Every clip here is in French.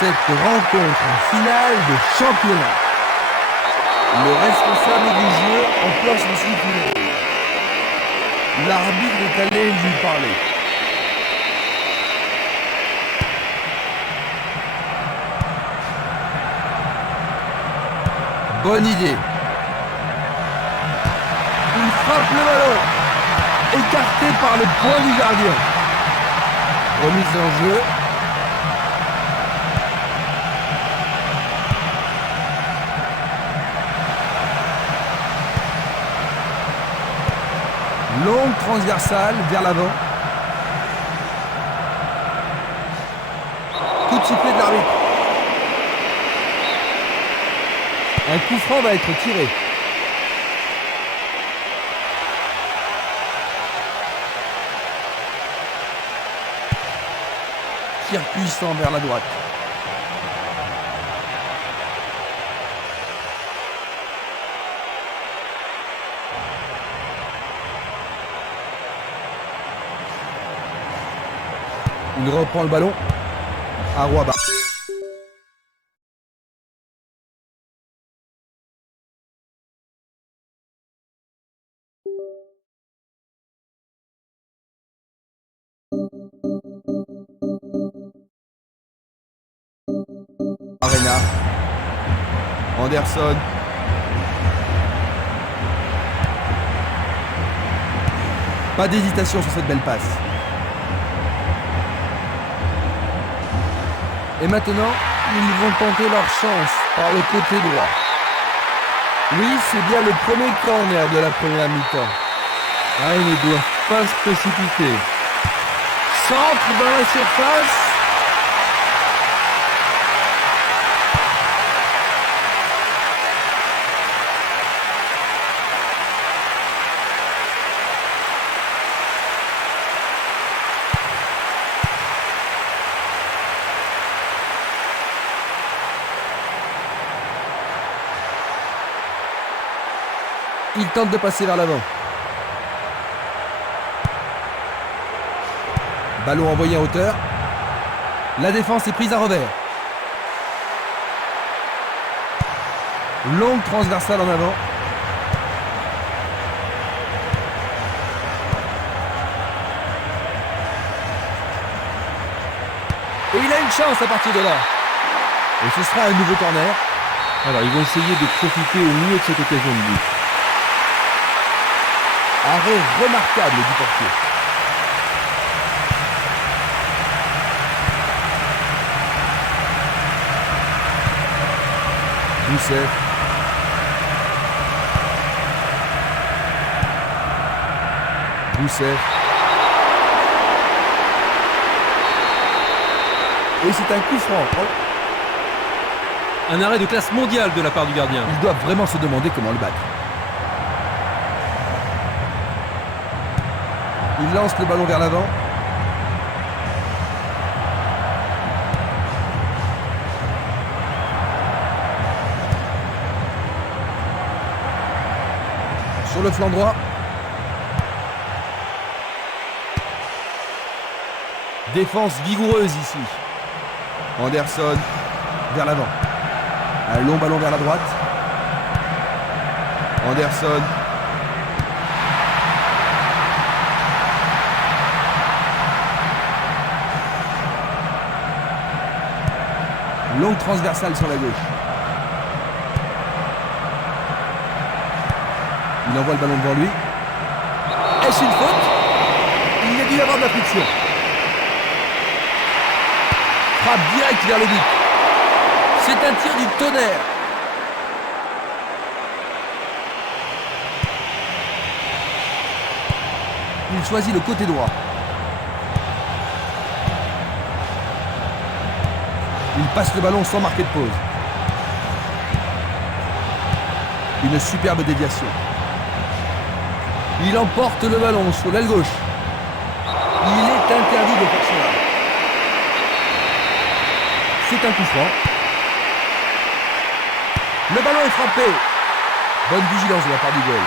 cette rencontre finale de championnat. Le responsable du jeu enclenche le sifflet. L'arbitre est allé lui parler. Bonne idée. Il frappe le ballon. Écarté par le poing du gardien. Remise en jeu. Longue transversale vers l'avant. Coup de sifflet de l'arbitre. Un coup franc va être tiré. Tir puissant vers la droite. Il reprend le ballon. Arouaba. Arena. Anderson. Pas d'hésitation sur cette belle passe. Et maintenant, ils vont tenter leur chance par le côté droit. Oui, c'est bien le premier corner de la première mi-temps. Ah, ils ne doivent pas se précipiter. Centre dans la surface. Il tente de passer vers l'avant. Ballon envoyé en hauteur. La défense est prise à revers. Longue transversale en avant. Et il a une chance à partir de là. Et ce sera un nouveau corner. Alors, ils vont essayer de profiter au mieux de cette occasion de but. Arrêt remarquable du portier. Boussef. Boussef. Et c'est un coup franc. Un arrêt de classe mondiale de la part du gardien. Ils doivent vraiment se demander comment le battre. Il lance le ballon vers l'avant. Sur le flanc droit. Défense vigoureuse ici. Anderson vers l'avant. Un long ballon vers la droite. Anderson. Longue transversale sur la gauche. Il envoie le ballon devant lui. Est-ce une faute? Il y a dû y avoir de la friction. Frappe direct vers le but. C'est un tir du tonnerre. Il choisit le côté droit. Il passe le ballon sans marquer de pause. Une superbe déviation. Il emporte le ballon sur l'aile gauche. Il est interdit de faire cela. C'est un coup franc. Le ballon est frappé. Bonne vigilance de la part du goal.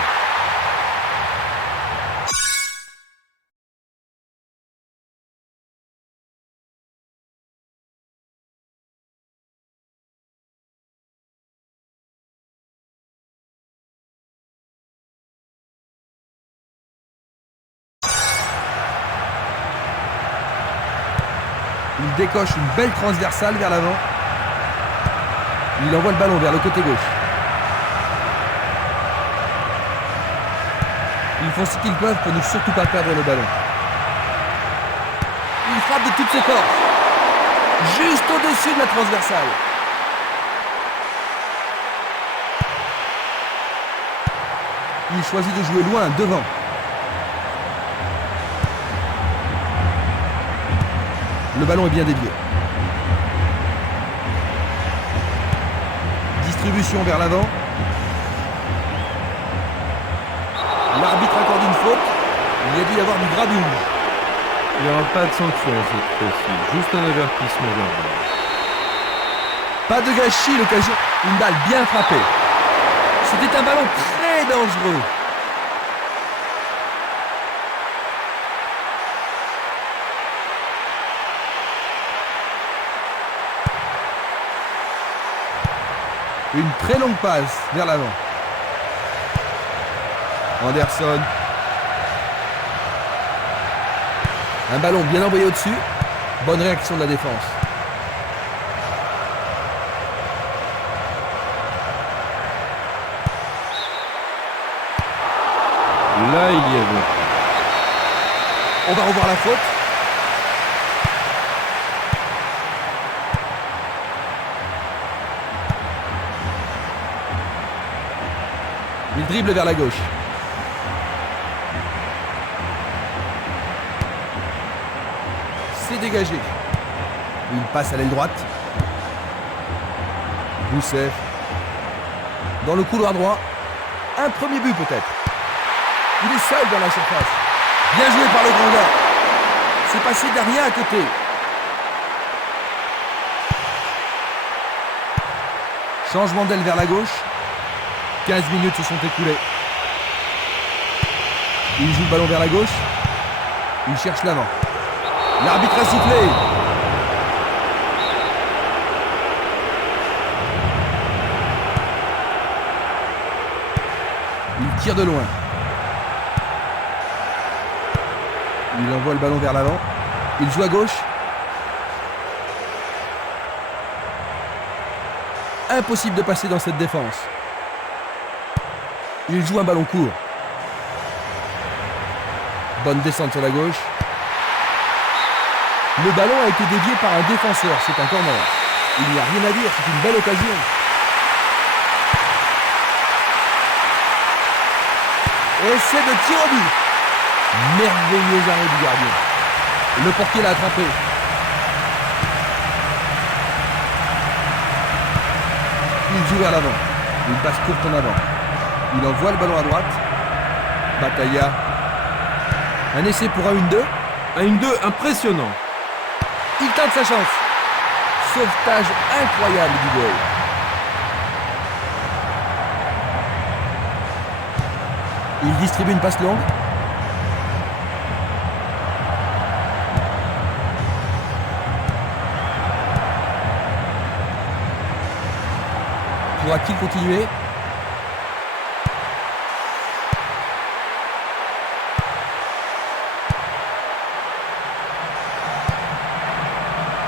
Il décoche une belle transversale vers l'avant. Il envoie le ballon vers le côté gauche. Ils font ce qu'ils peuvent pour ne surtout pas perdre le ballon. Il frappe de toutes ses forces. Juste au-dessus de la transversale. Il choisit de jouer loin, devant. Le ballon est bien dévié. Distribution vers l'avant. L'arbitre accorde une faute. Il y a dû y avoir du grabuge. Il n'y aura pas de sanction cette fois-ci, juste un avertissement verbal. Pas de gâchis, l'occasion. Une balle bien frappée. C'était un ballon très dangereux. Une très longue passe vers l'avant. Anderson. Un ballon bien envoyé au-dessus. Bonne réaction de la défense. Là, il y avait. On va revoir la faute. Il dribble vers la gauche. C'est dégagé. Il passe à l'aile droite. Boussef. Dans le couloir droit. Un premier but peut-être. Il est seul dans la surface. Bien joué par le grand gars. C'est passé derrière à côté. Changement d'aile vers la gauche. 15 minutes se sont écoulées. Il joue le ballon vers la gauche. Il cherche l'avant. L'arbitre a sifflé. Il tire de loin. Il envoie le ballon vers l'avant. Il joue à gauche. Impossible de passer dans cette défense. Il joue un ballon court. Bonne descente sur la gauche. Le ballon a été dévié par un défenseur. C'est un corner. Il n'y a rien à dire. C'est une belle occasion. Essai de tir au but. Merveilleux arrêt du gardien. Le portier l'a attrapé. Il joue vers l'avant. Une passe courte en avant. Il envoie le ballon à droite. Bataya. Un essai pour un 1-2. Un 1-2 impressionnant. Il tente sa chance. Sauvetage incroyable du goal. Il distribue une passe longue. Pourra-t-il continuer ?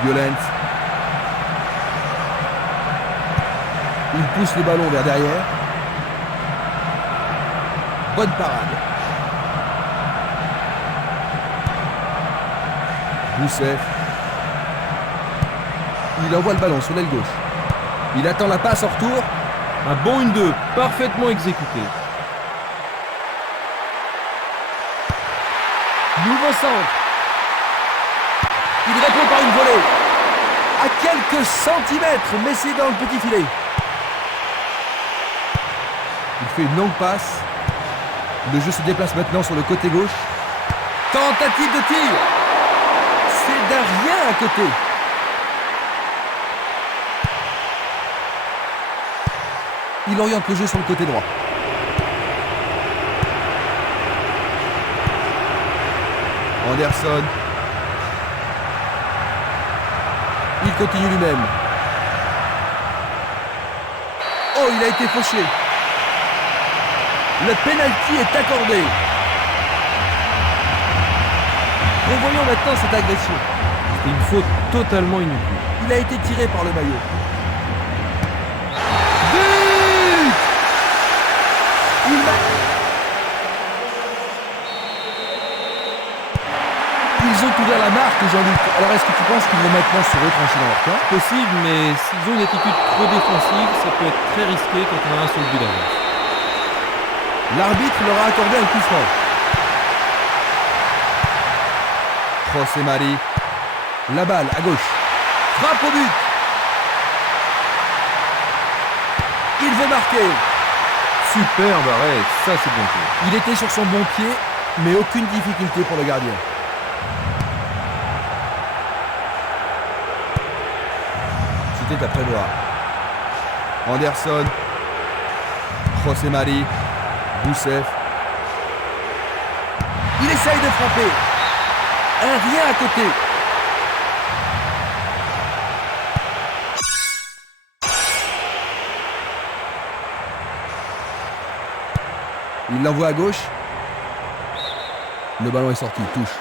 Violent. Il pousse le ballon vers derrière. Bonne parade. Boussef. Il envoie le ballon sur l'aile gauche. Il attend la passe en retour. Un bon 1-2, parfaitement exécuté. Nouveau centre. Il répond par une volée. À quelques centimètres, mais c'est dans le petit filet. Il fait une longue passe. Le jeu se déplace maintenant sur le côté gauche. Tentative de tir. C'est d'un rien à côté. Il oriente le jeu sur le côté droit. Anderson. Il continue lui-même. Oh, il a été fauché. Le penalty est accordé. Revoyons maintenant cette agression. C'est une faute totalement inutile. Il a été tiré par le maillot. But! Il marque. Ils ont ouvert la marque, Jean-Luc. Alors est-ce que tu penses qu'ils vont maintenant se retrancher dans leur camp? Possible, mais s'ils ont une attitude trop défensive, ça peut être très risqué quand on a un seul but d'avance. L'arbitre leur a accordé un coup franc. José Mari. La balle à gauche. Frappe au but. Il veut marquer. Superbe arrêt, ça c'est bon jeu. Il était sur son bon pied, mais aucune difficulté pour le gardien. C'était à prévoir. Anderson. José Mari. Boussef. Il essaye de frapper. Un rien à côté. Il l'envoie à gauche. Le ballon est sorti, touche.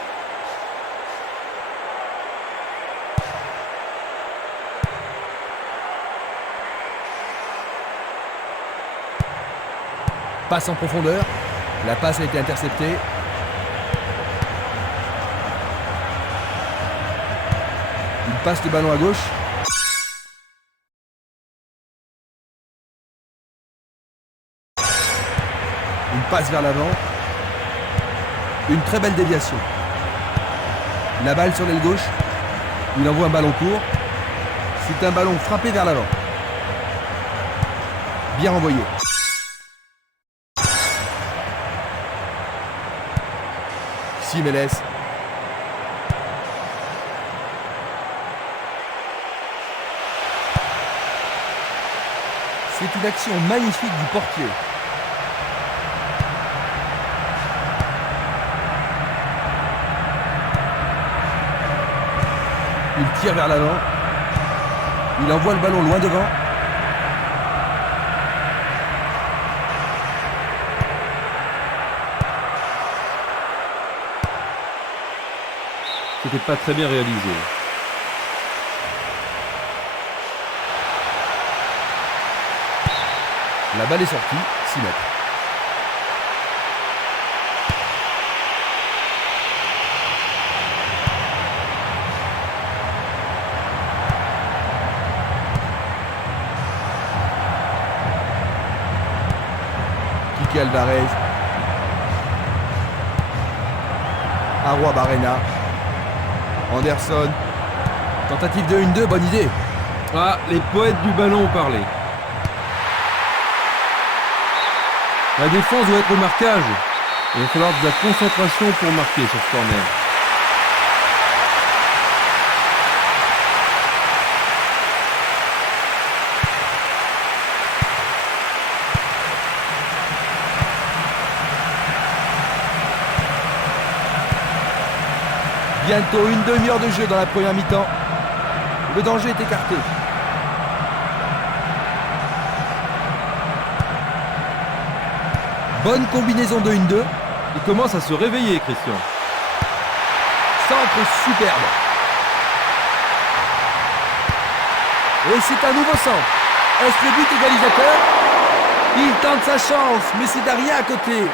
Passe en profondeur. La passe a été interceptée. Il passe le ballon à gauche. Une passe vers l'avant. Une très belle déviation. La balle sur l'aile gauche. Il envoie un ballon court. C'est un ballon frappé vers l'avant. Bien renvoyé. Simeles. C'est une action magnifique du portier. Il tire vers l'avant. Il envoie le ballon loin devant. C'était pas très bien réalisé. La balle est sortie, 6 mètres. Kike Alvarez. Arroy Barrena. Anderson. Tentative de 1-2, bonne idée. Ah, les poètes du ballon ont parlé. La défense doit être au marquage. Il va falloir de la concentration pour marquer sur ce corner. Bientôt une demi-heure de jeu dans la première mi-temps. Le danger est écarté. Bonne combinaison de 1-2. Il commence à se réveiller, Christian. Centre superbe. Et c'est un nouveau centre. Est-ce le but égalisateur? Il tente sa chance, mais c'est derrière à côté.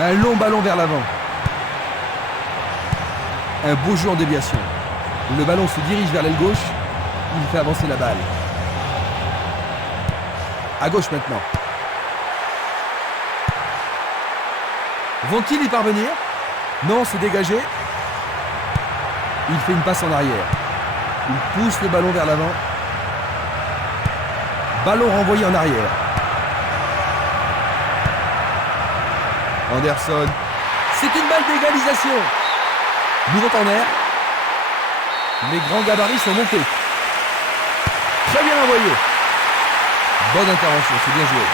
Un long ballon vers l'avant. Un beau jeu en déviation. Le ballon se dirige vers l'aile gauche. Il fait avancer la balle. À gauche maintenant. Vont-ils y parvenir? Non, c'est dégagé. Il fait une passe en arrière. Il pousse le ballon vers l'avant. Ballon renvoyé en arrière. Anderson. C'est une balle d'égalisation. Nouveau corner. Les grands gabarits sont montés. Très bien envoyé. Bonne intervention, c'est bien joué.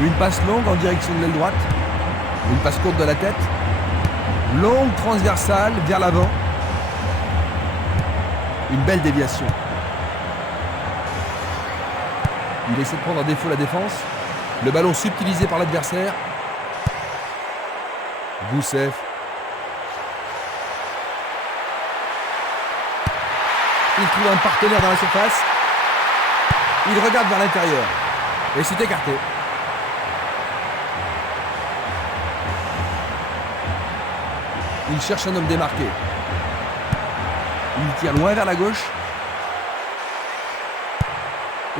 Une passe longue en direction de l'aile droite. Une passe courte de la tête. Longue transversale vers l'avant. Une belle déviation. Il essaie de prendre en défaut la défense. Le ballon subtilisé par l'adversaire. Goussef. Il trouve un partenaire dans la surface. Il regarde vers l'intérieur. Et c'est écarté. Il cherche un homme démarqué. Il tire loin vers la gauche.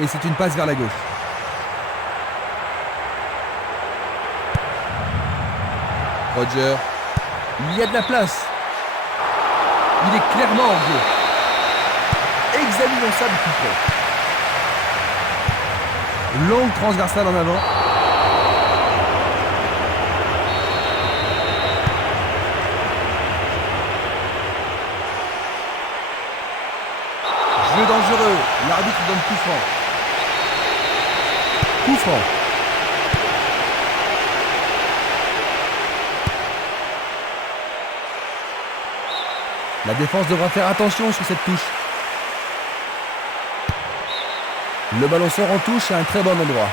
Et c'est une passe vers la gauche. Roger. Il y a de la place. Il est clairement en jeu. Examinons ça de plus près. Longue transversale en avant. Jeu dangereux. L'arbitre donne coup franc. Coup franc. La défense devra faire attention sur cette touche. Le ballon sort en touche à un très bon endroit.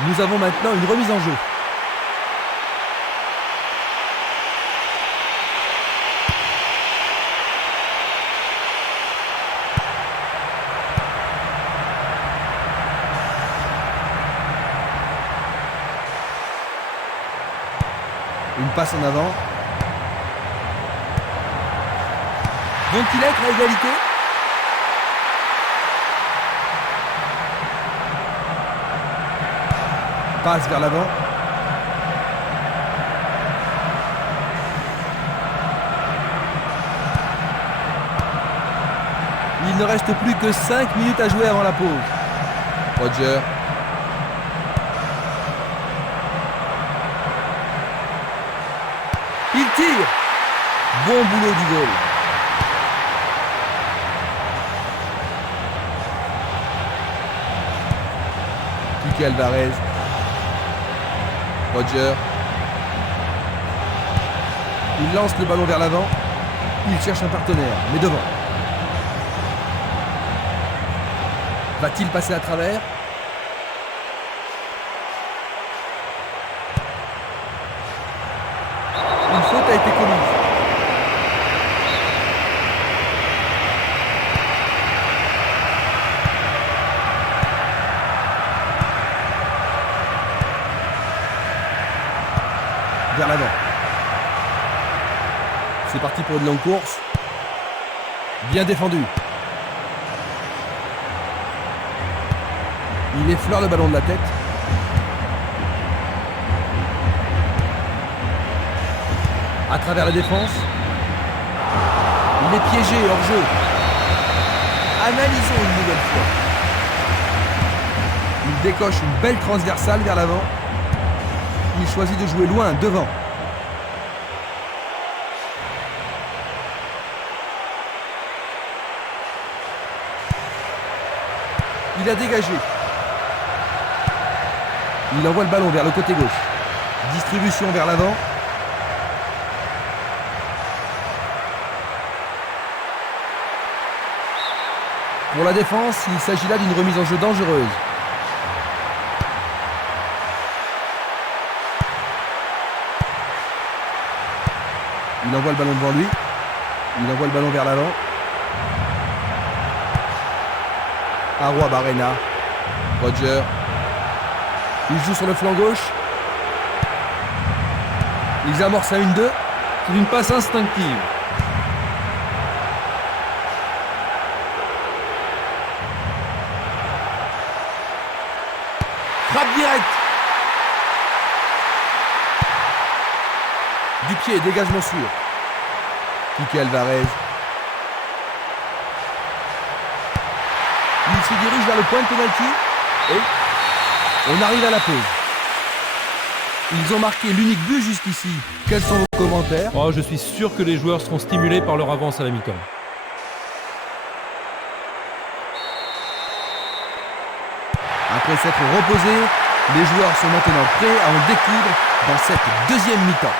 Nous avons maintenant une remise en jeu. Une passe en avant. Vont-ils être à égalité? Passe vers l'avant. Il ne reste plus que 5 minutes à jouer avant la pause. Roger. Il tire. Bon boulot du goal. Kike Alvarez. Roger. Il lance le ballon vers l'avant. Il cherche un partenaire, mais devant. Va-t-il passer à travers? Une faute a été commise. Vers l'avant. C'est parti pour une longue course. Bien défendu. Il effleure le ballon de la tête. À travers la défense. Il est piégé hors jeu. Analysons une nouvelle fois. Il décoche une belle transversale vers l'avant. Il choisit de jouer loin, devant. Il a dégagé. Il envoie le ballon vers le côté gauche. Distribution vers l'avant. Pour la défense, il s'agit là d'une remise en jeu dangereuse. Il envoie le ballon devant lui. Il envoie le ballon vers l'avant. Arroy Barrena. Roger. Il joue sur le flanc gauche. Ils amorcent à 1-2. C'est une passe instinctive. Frappe directe. Du pied, dégagement sûr. Kike Alvarez. Il se dirige vers le point de pénalty. Et on arrive à la pause. Ils ont marqué l'unique but jusqu'ici. Quels sont vos commentaires? Oh, je suis sûr que les joueurs seront stimulés par leur avance à la mi-temps. Après s'être reposés, Les joueurs sont maintenant prêts à en découdre dans cette deuxième mi-temps.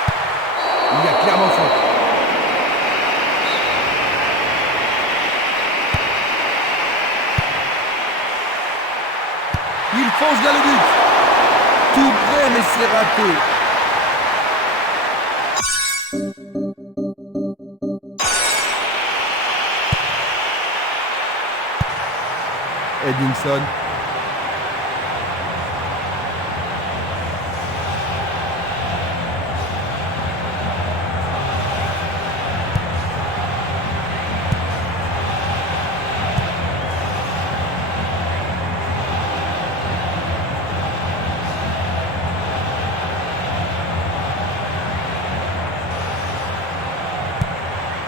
Il y a clairement faute. Il fonce vers le but. Tout près, mais c'est raté. Edmondson.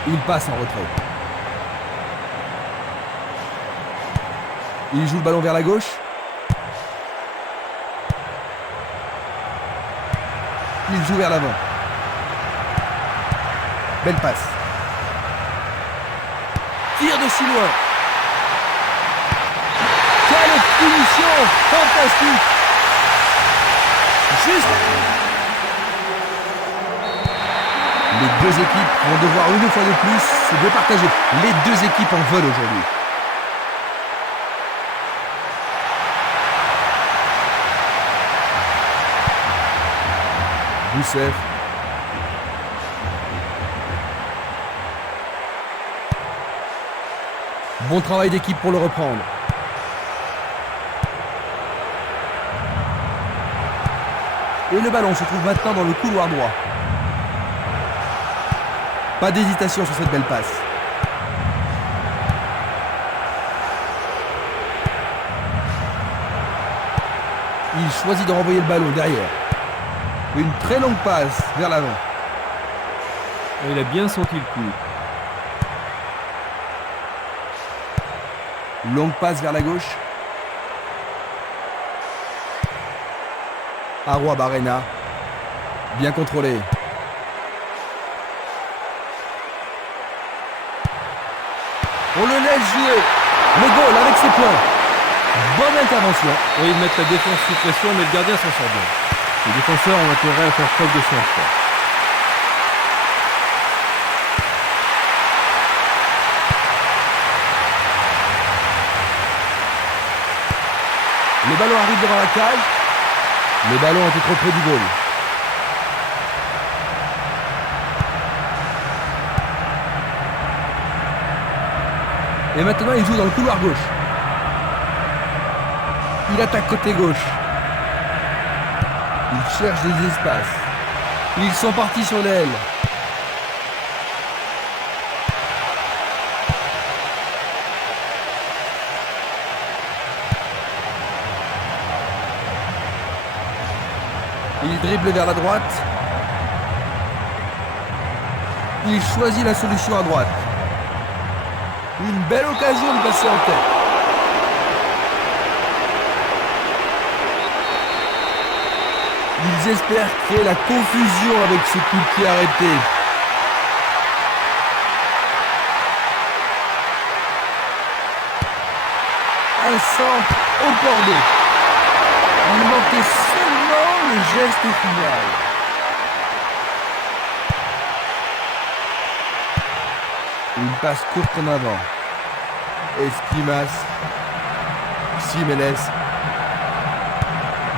Il passe en retrait. Il joue le ballon vers la gauche. Il joue vers l'avant. Belle passe. Tire de si loin. Quelle punition fantastique. Juste. Les deux équipes vont devoir une fois de plus se départager. Les deux équipes en veulent aujourd'hui. Rousseff. Bon travail d'équipe pour le reprendre. Et le ballon se trouve maintenant dans le couloir droit. Pas d'hésitation sur cette belle passe. Il choisit de renvoyer le ballon derrière. Une très longue passe vers l'avant. Il a bien senti le coup. Longue passe vers la gauche. Arroy Barrena. Bien contrôlé. On le laisse jouer. Le goal avec ses points. Bonne intervention. Oui, ils mettent la défense sous pression, mais le gardien s'en sort bien. Les défenseurs ont intérêt à faire preuve de sang-froid. Le ballon arrive devant la cage. Le ballon était trop près du goal. Et maintenant, il joue dans le couloir gauche. Il attaque côté gauche. Il cherche des espaces. Ils sont partis sur l'aile. Il dribble vers la droite. Il choisit la solution à droite. Une belle occasion de passer en tête. Ils espèrent créer la confusion avec ce coup de pied arrêté. Un centre au cordeau. Il manquait seulement le geste final. Une passe courte en avant. Esquimas. Simenes.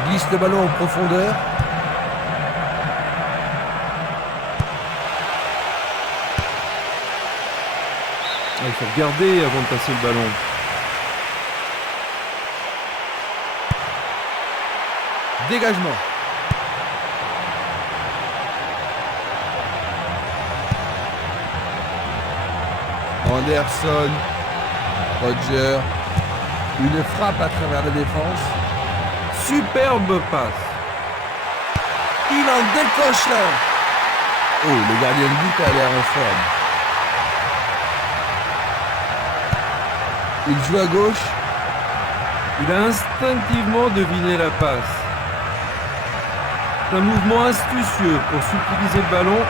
Glisse le ballon en profondeur. Il faut regarder avant de passer le ballon. Dégagement. Anderson. Roger. Une frappe à travers la défense. Superbe passe. Il en décoche un. Oh, le gardien de but a l'air en forme. Il joue à gauche. Il a instinctivement deviné la passe. C'est un mouvement astucieux pour subtiliser le ballon.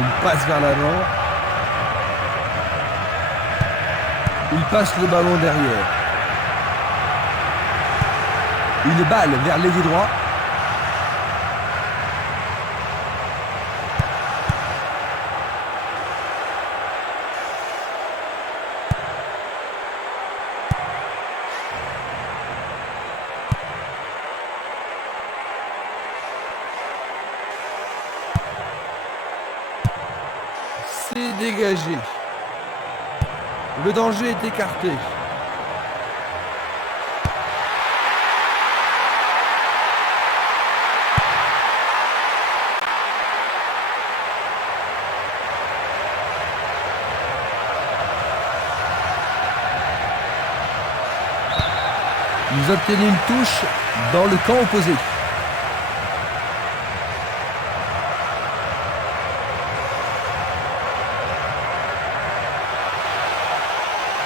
Il passe vers l'avant. Il passe le ballon derrière. Une balle vers l'ailier droit. C'est dégagé. Le danger est écarté. Ils obtiennent une touche dans le camp opposé.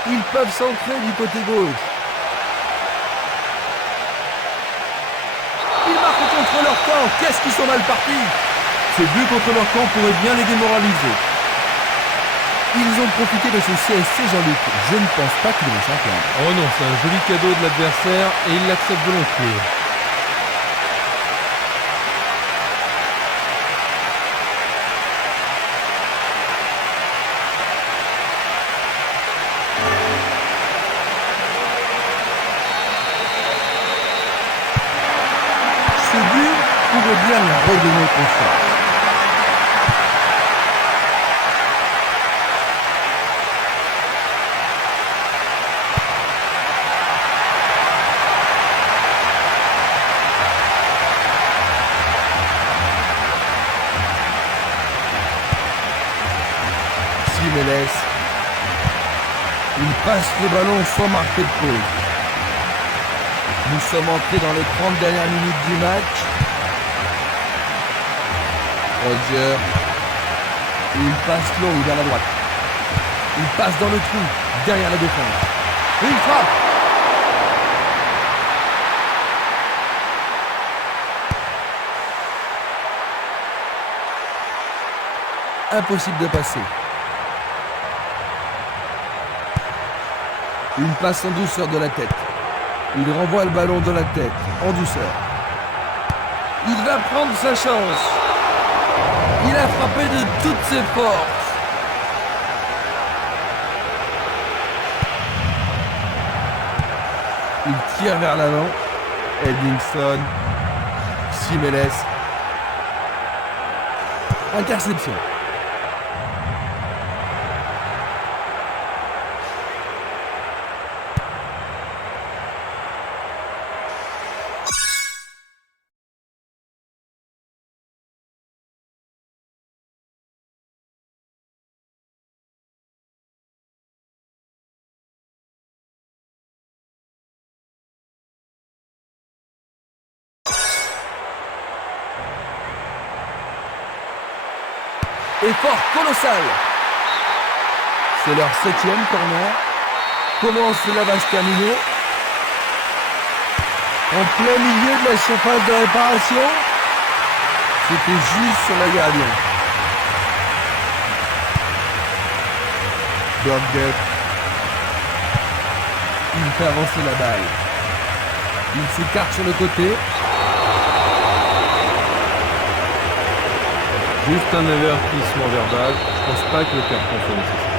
Ils peuvent s'ancrer du côté gauche. Ils marquent contre leur camp. Qu'est-ce qu'ils sont mal partis? Ces buts contre leur camp pourraient bien les démoraliser. Ils ont profité de ce CSC, Jean-Luc. Je ne pense pas qu'ils vont s'en plaindre. Oh non, c'est un joli cadeau de l'adversaire et ils l'acceptent volontiers. Ce but pourrait bien leur redonner confiance. Jiménez. Il passe le ballon sans marquer de pause. Nous sommes entrés dans les 30 dernières minutes du match. Roger. Il passe long vers la droite. Il passe dans le trou, derrière la défense. Et il frappe. Impossible de passer. Une passe en douceur de la tête. Il renvoie le ballon de la tête, en douceur. Il va prendre sa chance. Il a frappé de toutes ses forces. Il tire vers l'avant. Edmondson. Jiménez. Interception. Effort colossal. C'est leur 7e corner. Comment cela va se terminer? En plein milieu de la surface de réparation. C'était juste sur la gardienne. Burgett. Il fait avancer la balle. Il s'écarte sur le côté. Juste un avertissement verbal. Je pense pas que le carton soit nécessaire.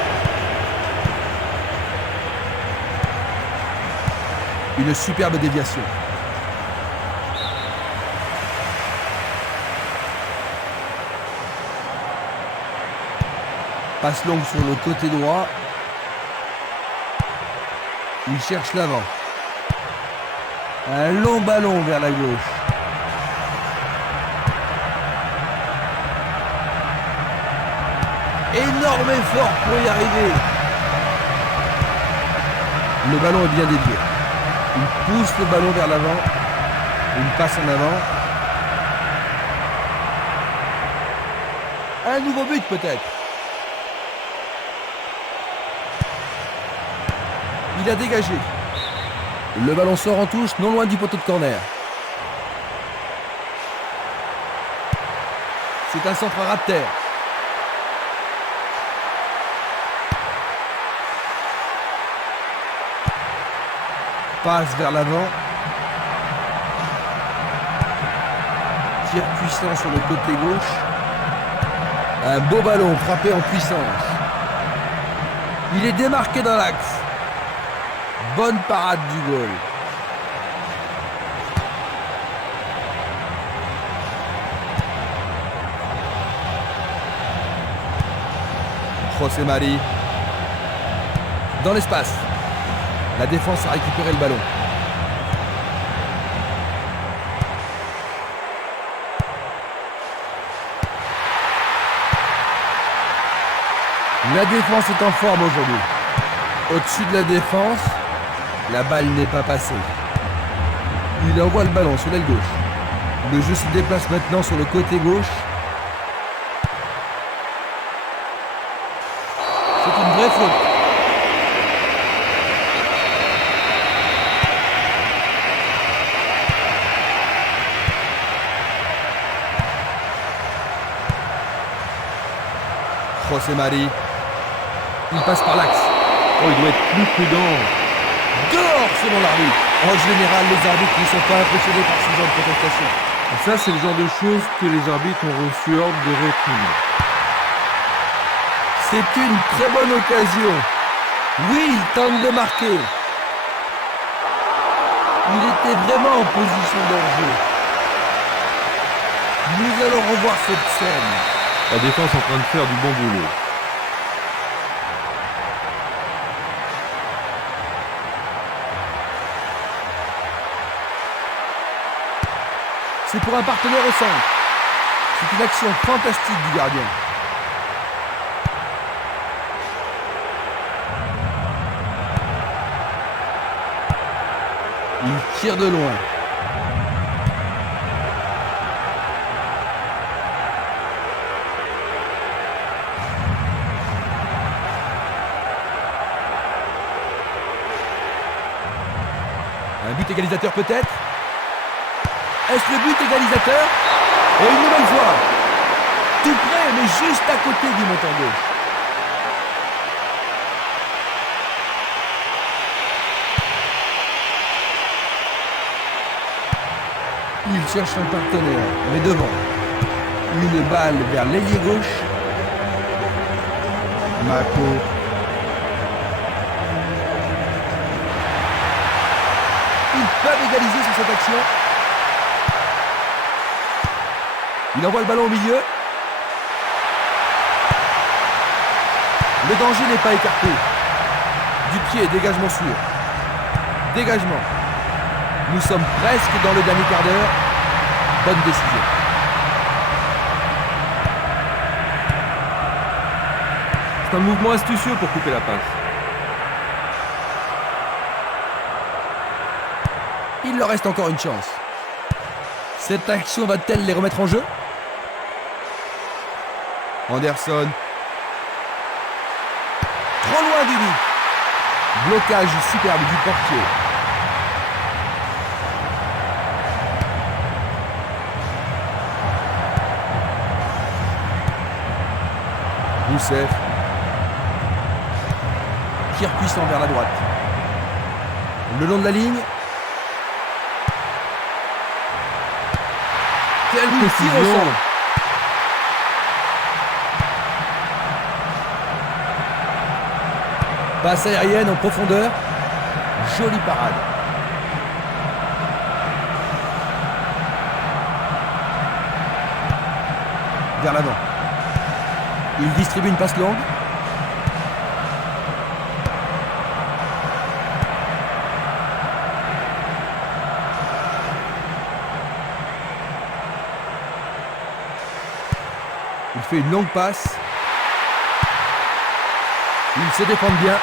Une superbe déviation. Passe longue sur le côté droit. Il cherche l'avant. Un long ballon vers la gauche. Énorme effort pour y arriver. Le ballon est bien dévié. Il pousse le ballon vers l'avant. Il passe en avant. Un nouveau but peut-être. Il a dégagé. Le ballon sort en touche, non loin du poteau de corner. C'est un centre à ras de terre. Passe vers l'avant. tir puissant sur le côté gauche. Un beau ballon frappé en puissance. Il est démarqué dans l'axe. Bonne parade du goal. José Mari. Dans l'espace. La défense a récupéré le ballon. La défense est en forme aujourd'hui. Au-dessus de la défense, la balle n'est pas passée. Il envoie le ballon sur l'aile gauche. Le jeu se déplace maintenant sur le côté gauche. C'est une vraie faute. José Mari. Il passe par l'axe. Oh, il doit être plus prudent. Dehors selon l'arbitre. En général, les arbitres ne sont pas impressionnés par ce genre de protestation. Et ça, c'est le genre de choses que les arbitres ont reçu ordre de réprimer. C'est une très bonne occasion. Oui, il tente de marquer. Il était vraiment en position d'hors-jeu. Nous allons revoir cette scène. La défense est en train de faire du bon boulot. C'est pour un partenaire au centre. C'est une action fantastique du gardien. Il tire de loin. Un but égalisateur peut-être? Est-ce le but égalisateur? Et une nouvelle fois. Tout près, mais juste à côté du montant gauche. Il cherche un partenaire, mais devant. Une balle vers l'ailier gauche. Mako. Ils peuvent égaliser sur cette action. Il envoie le ballon au milieu. Le danger n'est pas écarté. Du pied, dégagement sûr. Dégagement. Nous sommes presque dans le dernier quart d'heure. Bonne décision. C'est un mouvement astucieux pour couper la passe. Il leur reste encore une chance. Cette action va-t-elle les remettre en jeu? Anderson. Trop loin du but. Blocage superbe du portier. Rousseff. Tir puissant vers la droite. Le long de la ligne. Quel précision! Passe aérienne en profondeur. Jolie parade. Vers l'avant. Il distribue une passe longue. Il fait une longue passe. Il se défend bien.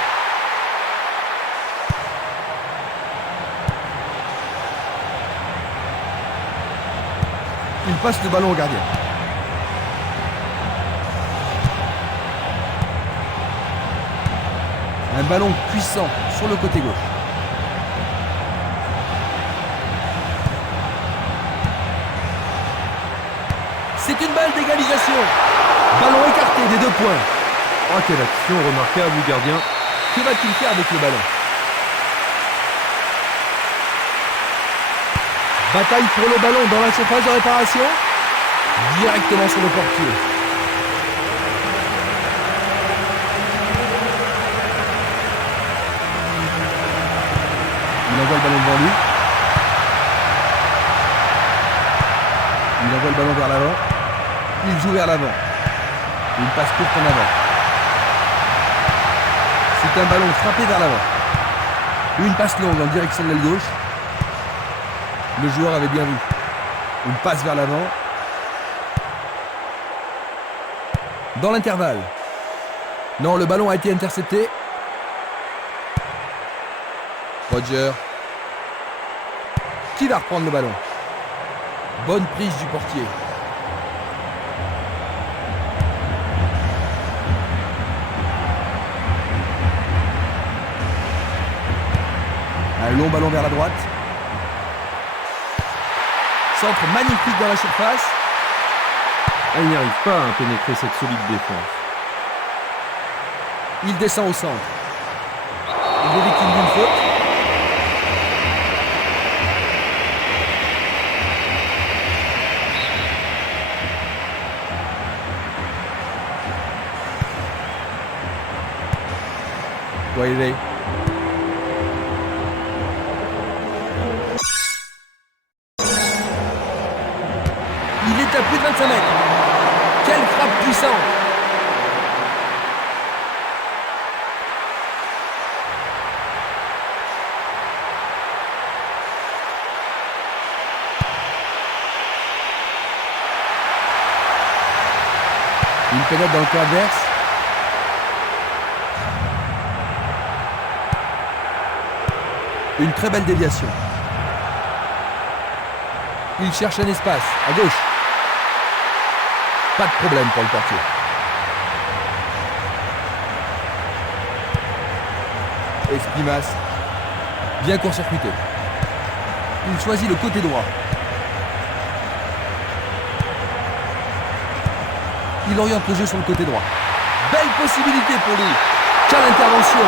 Il passe le ballon au gardien. Un ballon puissant sur le côté gauche. C'est une balle d'égalisation. Ballon écarté des 2 points. Oh, quelle action remarquable du gardien. Que va-t-il faire avec le ballon? Bataille pour le ballon dans la surface de réparation. directement sur le portier. Il envoie le ballon devant lui. Il envoie le ballon vers l'avant. Il joue vers l'avant. Une passe courte en avant. C'est un ballon frappé vers l'avant. Une passe longue en direction de l'aile gauche. Le joueur avait bien vu. Une passe vers l'avant. Dans l'intervalle. Non, le ballon a été intercepté. Roger. Qui va reprendre le ballon? Bonne prise du portier. Un long ballon vers la droite. Centre magnifique dans la surface. Elle n'y arrive pas à pénétrer cette solide défense. Il descend au centre. Il est victime d'une faute. Guaire. Il est à plus de 25 mètres. Quelle frappe puissante! Il pénètre dans le camp adverse. Une très belle déviation. Il cherche un espace, à gauche. Pas de problème pour le portier. Esprimas, bien court-circuité. Il choisit le côté droit. Il oriente le jeu sur le côté droit. Belle possibilité pour lui. Quelle intervention.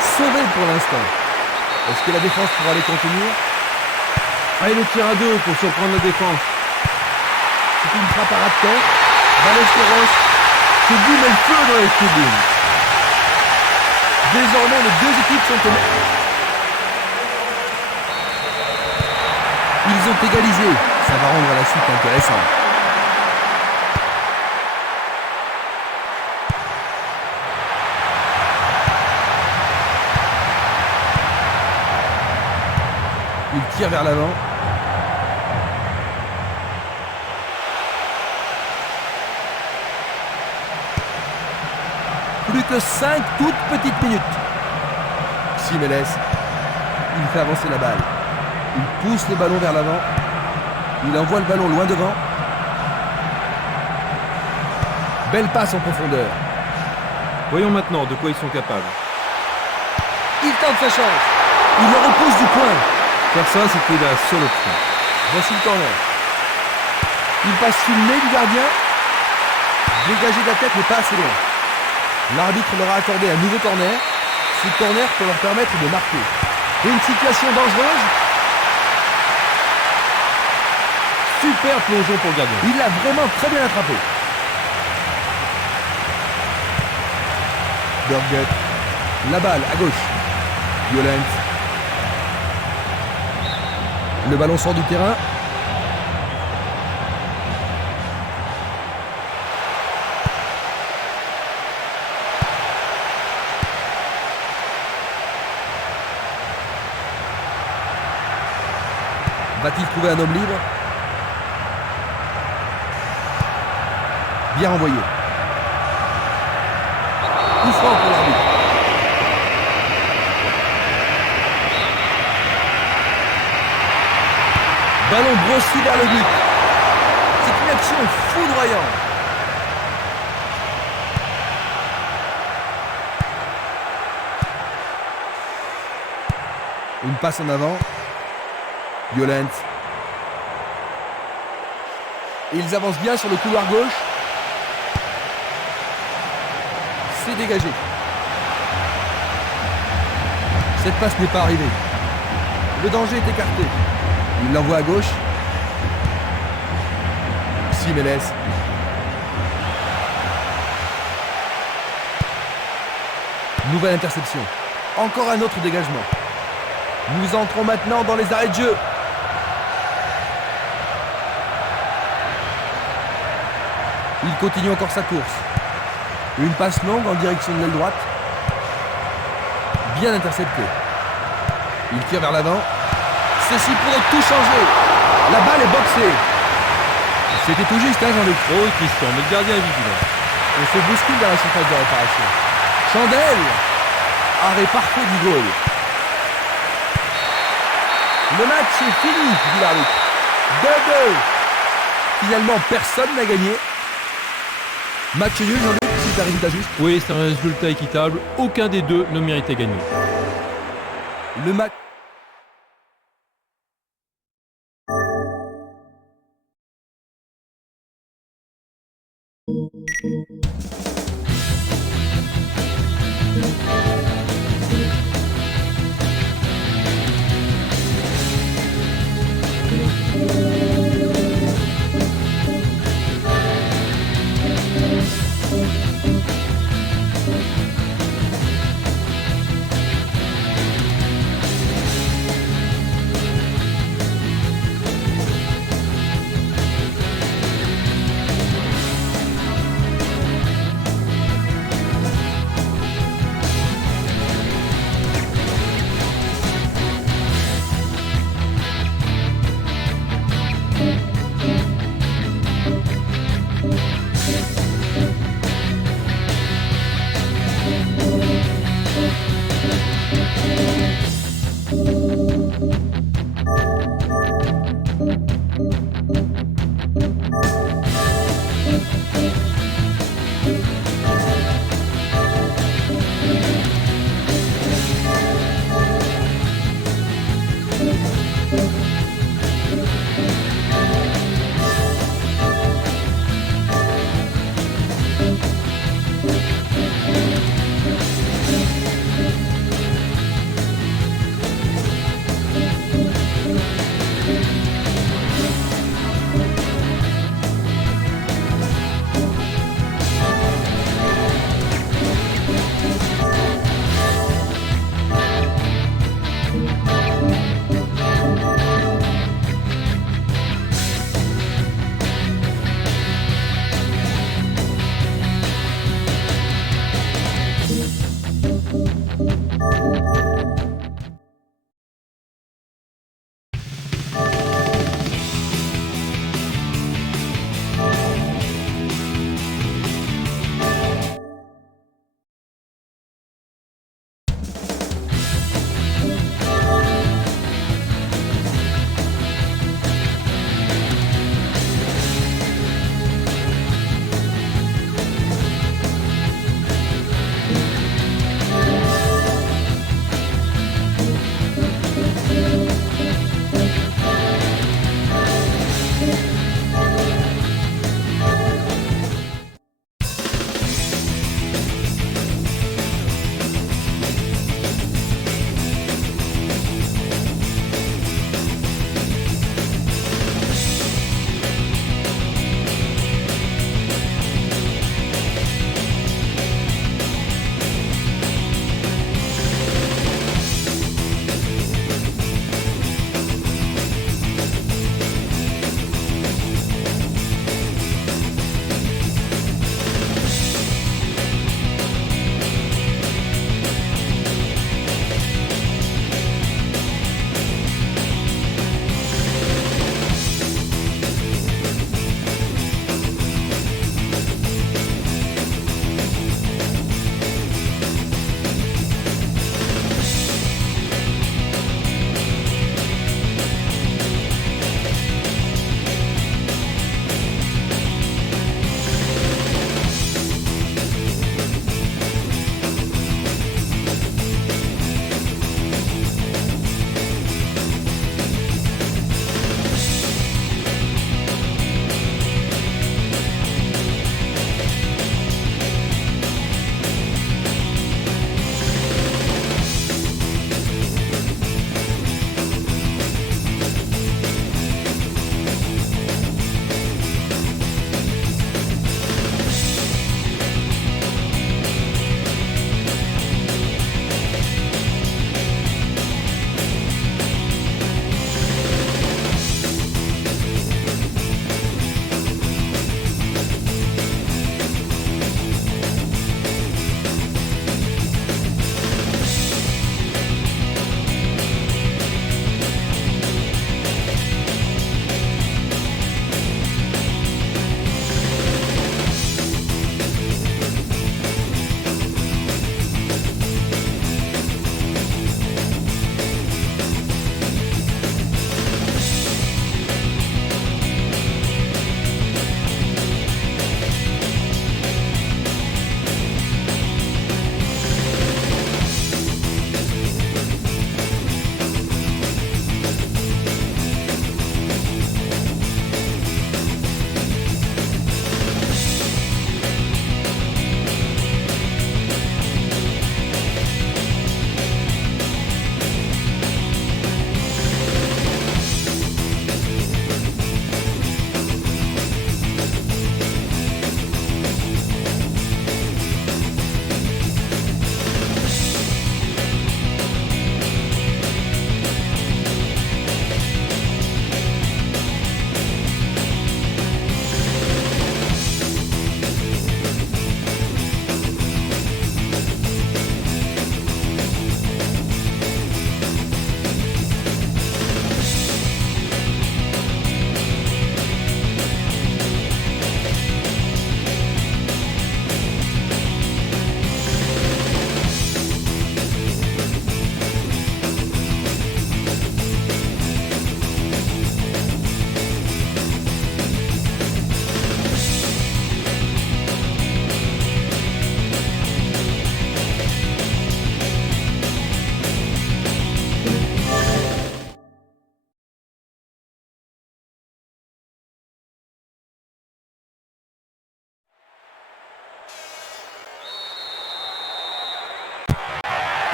Sauvé pour l'instant. Est-ce que la défense pourra les contenir? Allez, le tir à deux pour surprendre la défense. C'est une frappe à ras de terre. Ballesteros Ce but met le feu dans les tribunes. Désormais, les deux équipes sont au match. Ils ont égalisé. Ça va rendre la suite intéressante. Il tire vers l'avant. Plus que 5 toutes petites minutes. Simeles, il fait avancer la balle. Il pousse le ballon vers l'avant. Il envoie le ballon loin devant. Belle passe en profondeur. Voyons maintenant de quoi ils sont capables. Il tente sa chance. Il le repousse du coin. Faire ça, c'était la seule option. Voici le corner. Il passe sous le nez du gardien. Dégager de la tête, mais pas assez loin. L'arbitre leur a accordé un nouveau corner. Ce corner peut leur permettre de marquer. Une situation dangereuse. Super plongeon pour le gardien. Il l'a vraiment très bien attrapé. Burgut. La balle à gauche. Violent. Le ballon sort du terrain. Va-t-il trouver un homme libre? Bien envoyé. Coup franc pour l'arbitre. Ballon grossi vers le but. C'est une action foudroyante. Une passe en avant. Violent. Ils avancent bien sur le couloir gauche. C'est dégagé. Cette passe n'est pas arrivée. Le danger est écarté. Il l'envoie à gauche. Jiménez. Nouvelle interception. Encore un autre dégagement. Nous entrons maintenant dans les arrêts de jeu. Il continue encore sa course. Une passe longue en direction de l'aile droite. Bien intercepté. Il tire vers l'avant. Ceci pourrait tout changer. La balle est boxée. C'était tout juste, hein, Jean-Luc? Oh, Christian, mais le gardien est vigilant. On se bouscule dans la surface de réparation. Chandelle. Arrêt parfait du goal. Le match est fini, dit l'arbitre. 2-2. Finalement, personne n'a gagné. Match nul, Jean-Luc, si c'est un résultat juste. Oui, c'est un résultat équitable. Aucun des deux ne méritait gagner. Le match...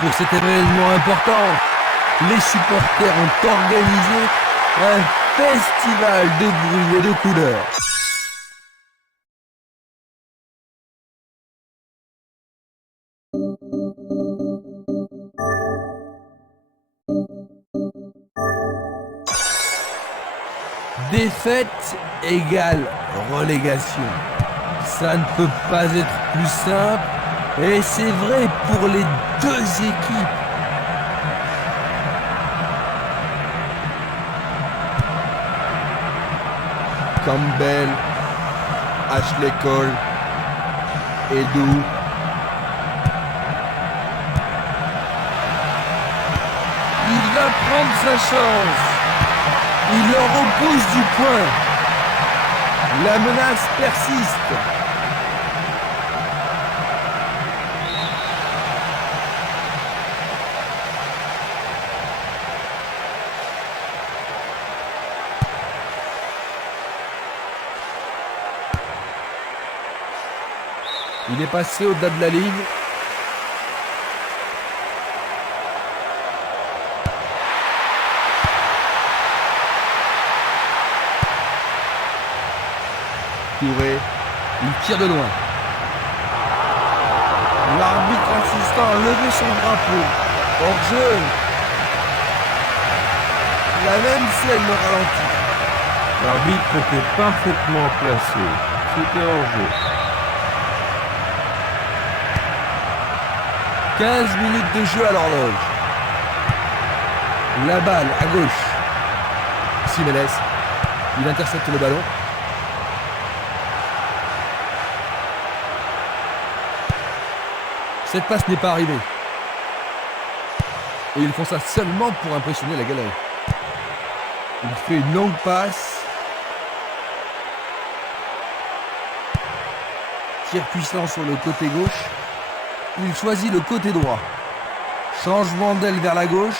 pour cet événement important, les supporters ont organisé un festival de bruit et de couleurs. Défaite égale relégation. Ça ne peut pas être plus simple, et c'est vrai pour les deux équipes. Campbell, Ashley Cole, Edu. Il va prendre sa chance. Il leur oppose du point. La menace persiste. Il est passé au-delà de la ligne. Touré, il tire de loin. L'arbitre insistant a levé son drapeau. Hors-jeu. La même scène le ralentit. L'arbitre était parfaitement placé. C'était hors-jeu. 15 minutes de jeu à l'horloge. La balle à gauche. Simeles. Il intercepte le ballon. Cette passe n'est pas arrivée. Et ils font ça seulement pour impressionner la galerie. Il fait une longue passe. Tir puissant sur le côté gauche. Il choisit le côté droit. Changement d'aile vers la gauche.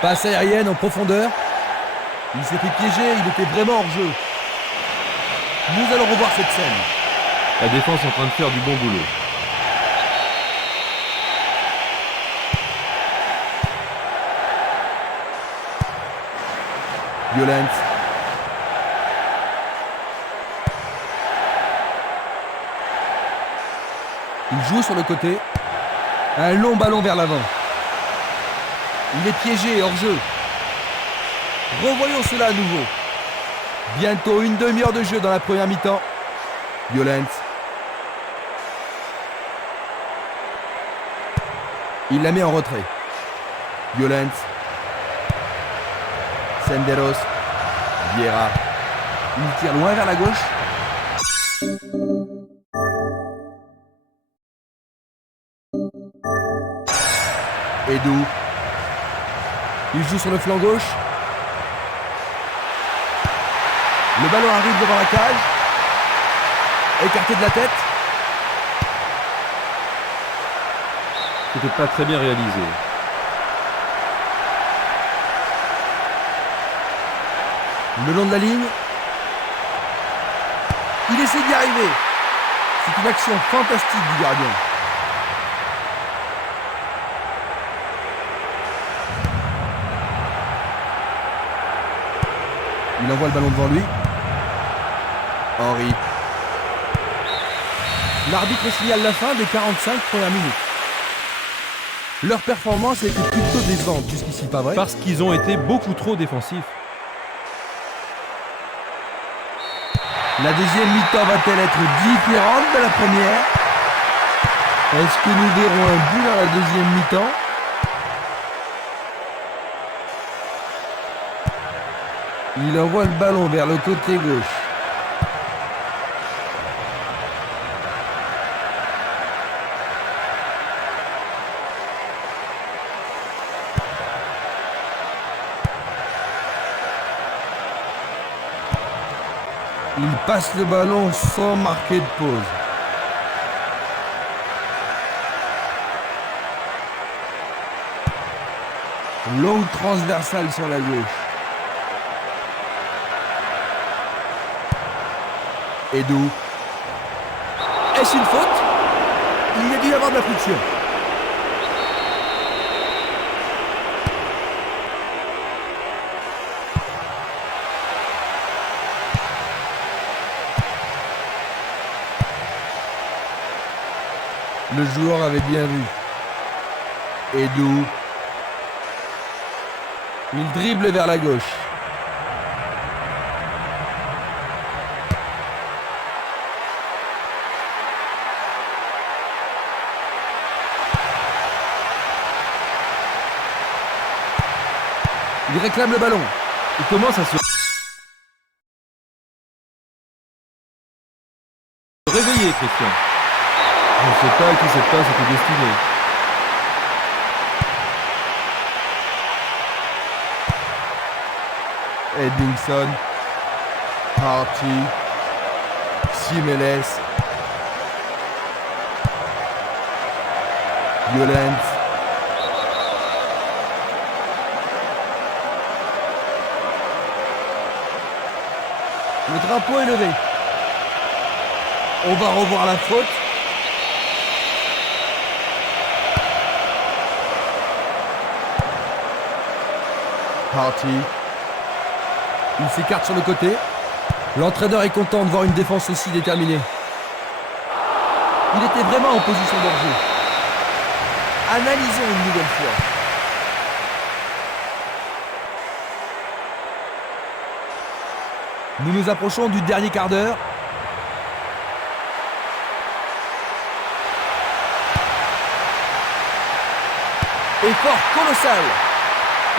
Passe aérienne en profondeur. Il s'est fait piéger, il était vraiment hors jeu. Nous allons revoir cette scène. La défense est en train de faire du bon boulot. Violent. Il joue sur le côté. Un long ballon vers l'avant. Il est piégé hors jeu. Revoyons cela à nouveau. Bientôt une demi-heure de jeu dans la première mi-temps. Violent. Il la met en retrait. Violent. Senderos. Vieira. Il tire loin vers la gauche. Edu. Il joue sur le flanc gauche. Le ballon arrive devant la cage. Écarté de la tête. C'était pas très bien réalisé. Le long de la ligne. Il essaie d'y arriver. C'est une action fantastique du gardien. Il envoie le ballon devant lui. Henry. L'arbitre signale la fin des 45 premières minutes. Leur performance a été plutôt décevante jusqu'ici, pas vrai? Parce qu'ils ont été beaucoup trop défensifs. La deuxième mi-temps va-t-elle être différente de la première? Est-ce que nous verrons un but dans la deuxième mi-temps? Il envoie le ballon vers le côté gauche. Il passe le ballon sans marquer de pause. Longue transversale sur la gauche. Edou. Est-ce une faute? Il y a dû y avoir de la friction. Le joueur avait bien vu. Edou. Il dribble vers la gauche. Il réclame le ballon. Il commence à se réveiller, Christian. Je ne sais pas à qui cette passe était destinée. Edmingson. Party. Simeles. Violence. Le drapeau est levé. On va revoir la faute. Party. Il s'écarte sur le côté. L'entraîneur est content de voir une défense aussi déterminée. Il était vraiment en position de danger. Analysons une nouvelle fois. Nous nous approchons du dernier quart d'heure. Effort colossal.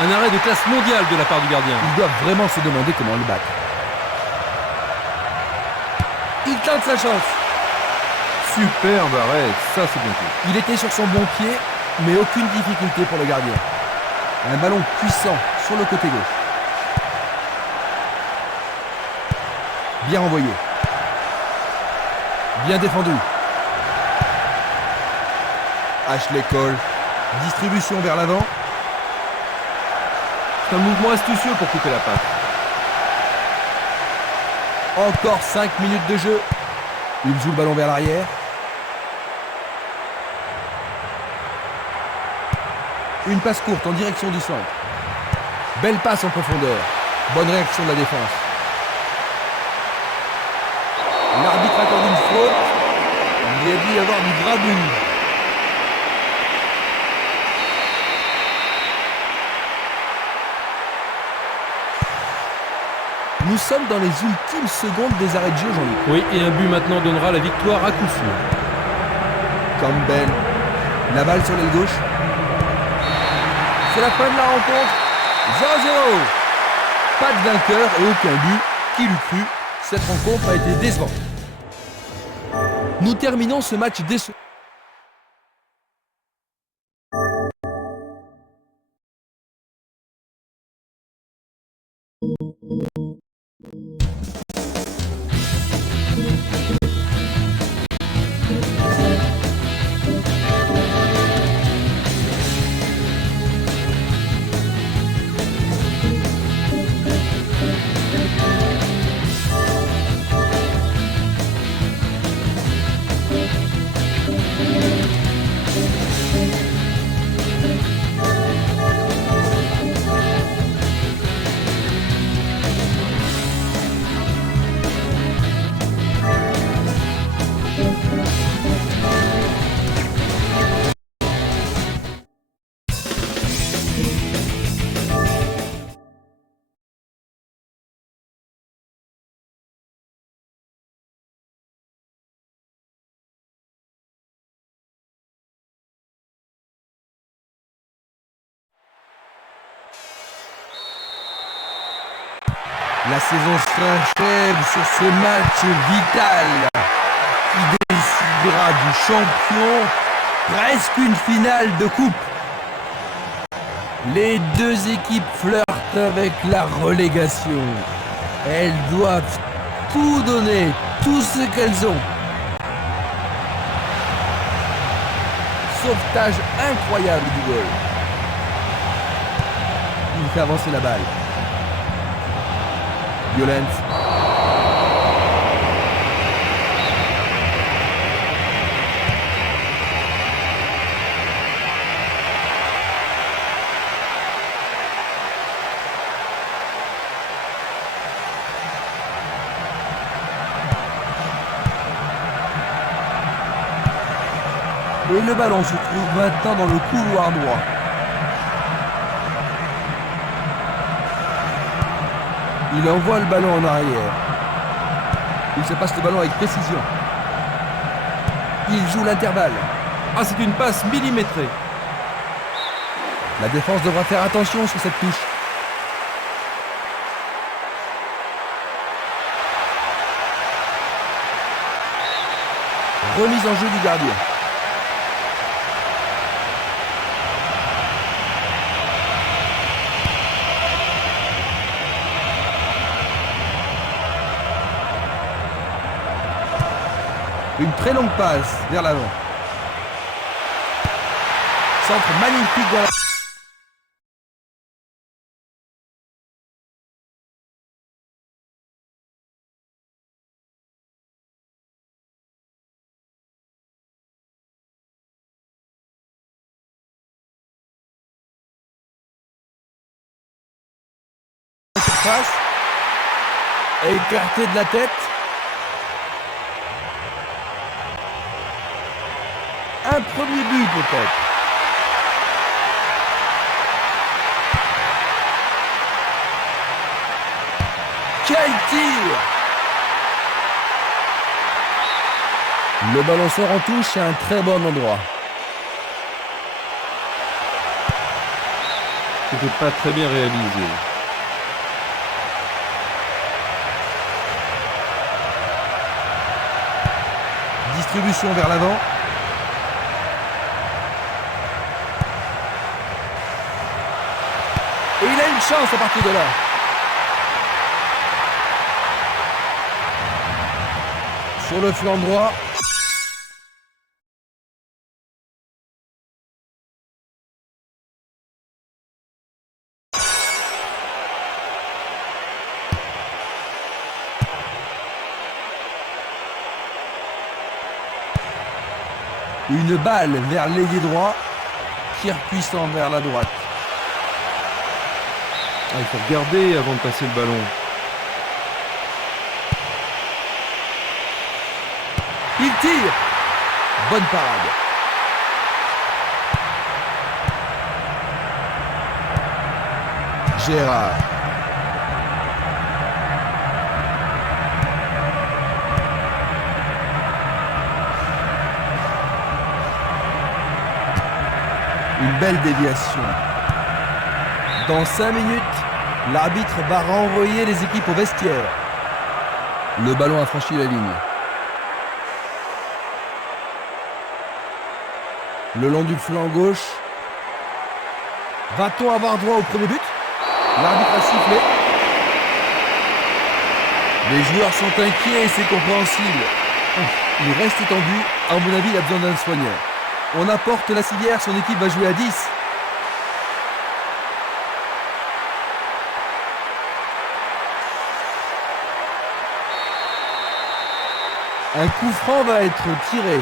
Un arrêt de classe mondiale de la part du gardien. Ils doivent vraiment se demander comment le battre. Il tente sa chance. Superbe arrêt, ça c'est bien fait. Il était sur son bon pied, mais aucune difficulté pour le gardien. Un ballon puissant sur le côté gauche. Bien envoyé. Bien défendu. Ashley Cole. Distribution vers l'avant. C'est un mouvement astucieux pour couper la passe. Encore 5 minutes de jeu. Il joue le ballon vers l'arrière. Une passe courte en direction du centre. Belle passe en profondeur. Bonne réaction de la défense. L'arbitre accorde une faute. Il y a dû y avoir du grabuge. Nous sommes dans les ultimes secondes des arrêts de jeu, Jean-Luc. Oui, et un but maintenant donnera la victoire à coup sûr. Campbell. La balle sur l'aile gauche. C'est la fin de la rencontre. 0-0. Pas de vainqueur et aucun but. Qui l'eût cru? Cette rencontre a été décevante. Nous terminons ce match décevant. La saison s'achève sur ce match vital qui décidera du champion, presque une finale de coupe. Les deux équipes flirtent avec la relégation. Elles doivent tout donner, tout ce qu'elles ont. Sauvetage incroyable du goal. fait avancer la balle. Violence. Et le ballon se trouve maintenant dans le couloir droit. Il envoie le ballon en arrière. Il se passe le ballon avec précision. Il joue l'intervalle. Ah, c'est une passe millimétrée. La défense devra faire attention sur cette touche. Remise en jeu du gardien. Une très longue passe vers l'avant. Centre magnifique dans la... surface. Écarté de la tête. Un premier but peut-être. Quel tir! Le ballon sort en touche à un très bon endroit. C'était pas très bien réalisé. Distribution vers l'avant. Et il a une chance à partir de là. Sur le flanc droit. Une balle vers l'ailier droit. Tir puissant vers la droite. Ah, il faut regarder avant de passer le ballon. Il tire. Bonne parade. Gérard. Une belle déviation. Dans 5 minutes, l'arbitre va renvoyer les équipes au vestiaire. Le ballon a franchi la ligne. Le long du flanc gauche. Va-t-on avoir droit au premier but? L'arbitre a sifflé. Les joueurs sont inquiets et c'est compréhensible. Il reste étendu. À mon avis, il a besoin d'un soigneur. On apporte la civière, son équipe va jouer à 10. Un coup franc va être tiré.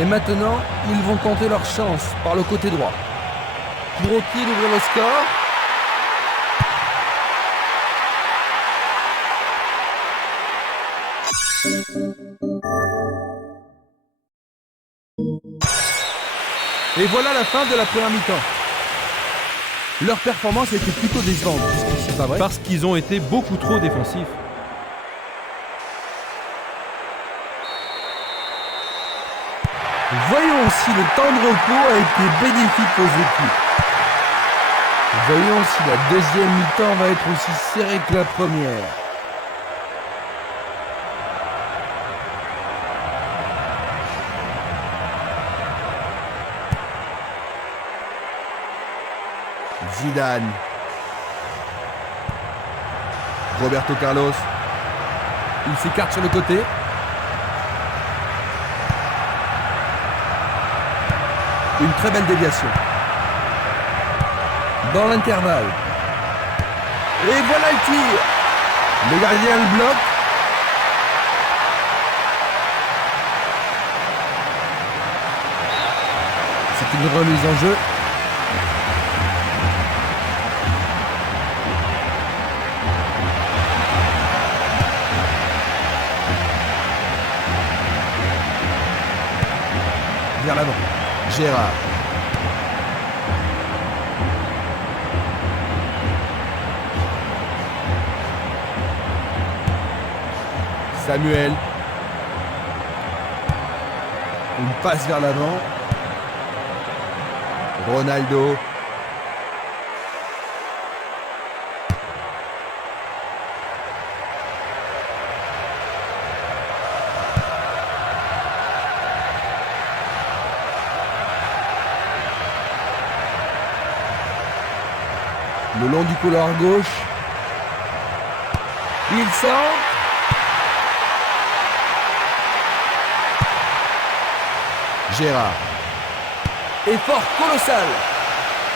Et maintenant, ils vont tenter leur chance par le côté droit. Pourront-ils ouvrir le score? Et voilà la fin de la première mi-temps. Leur performance a été plutôt décevante, c'est pas vrai? Parce qu'ils ont été beaucoup trop défensifs. Voyons si le temps de repos a été bénéfique aux équipes. Voyons si la deuxième mi-temps va être aussi serrée que la première. Zidane. Roberto Carlos. Il s'écarte sur le côté. Une très belle déviation. Dans l'intervalle. Et voilà le tir. Le gardien le bloque. C'est une remise en jeu. Vers l'avant. Gérard. Samuel. Une passe vers l'avant. Ronaldo. Le long du couloir gauche. Il sort. Gérard. Effort colossal.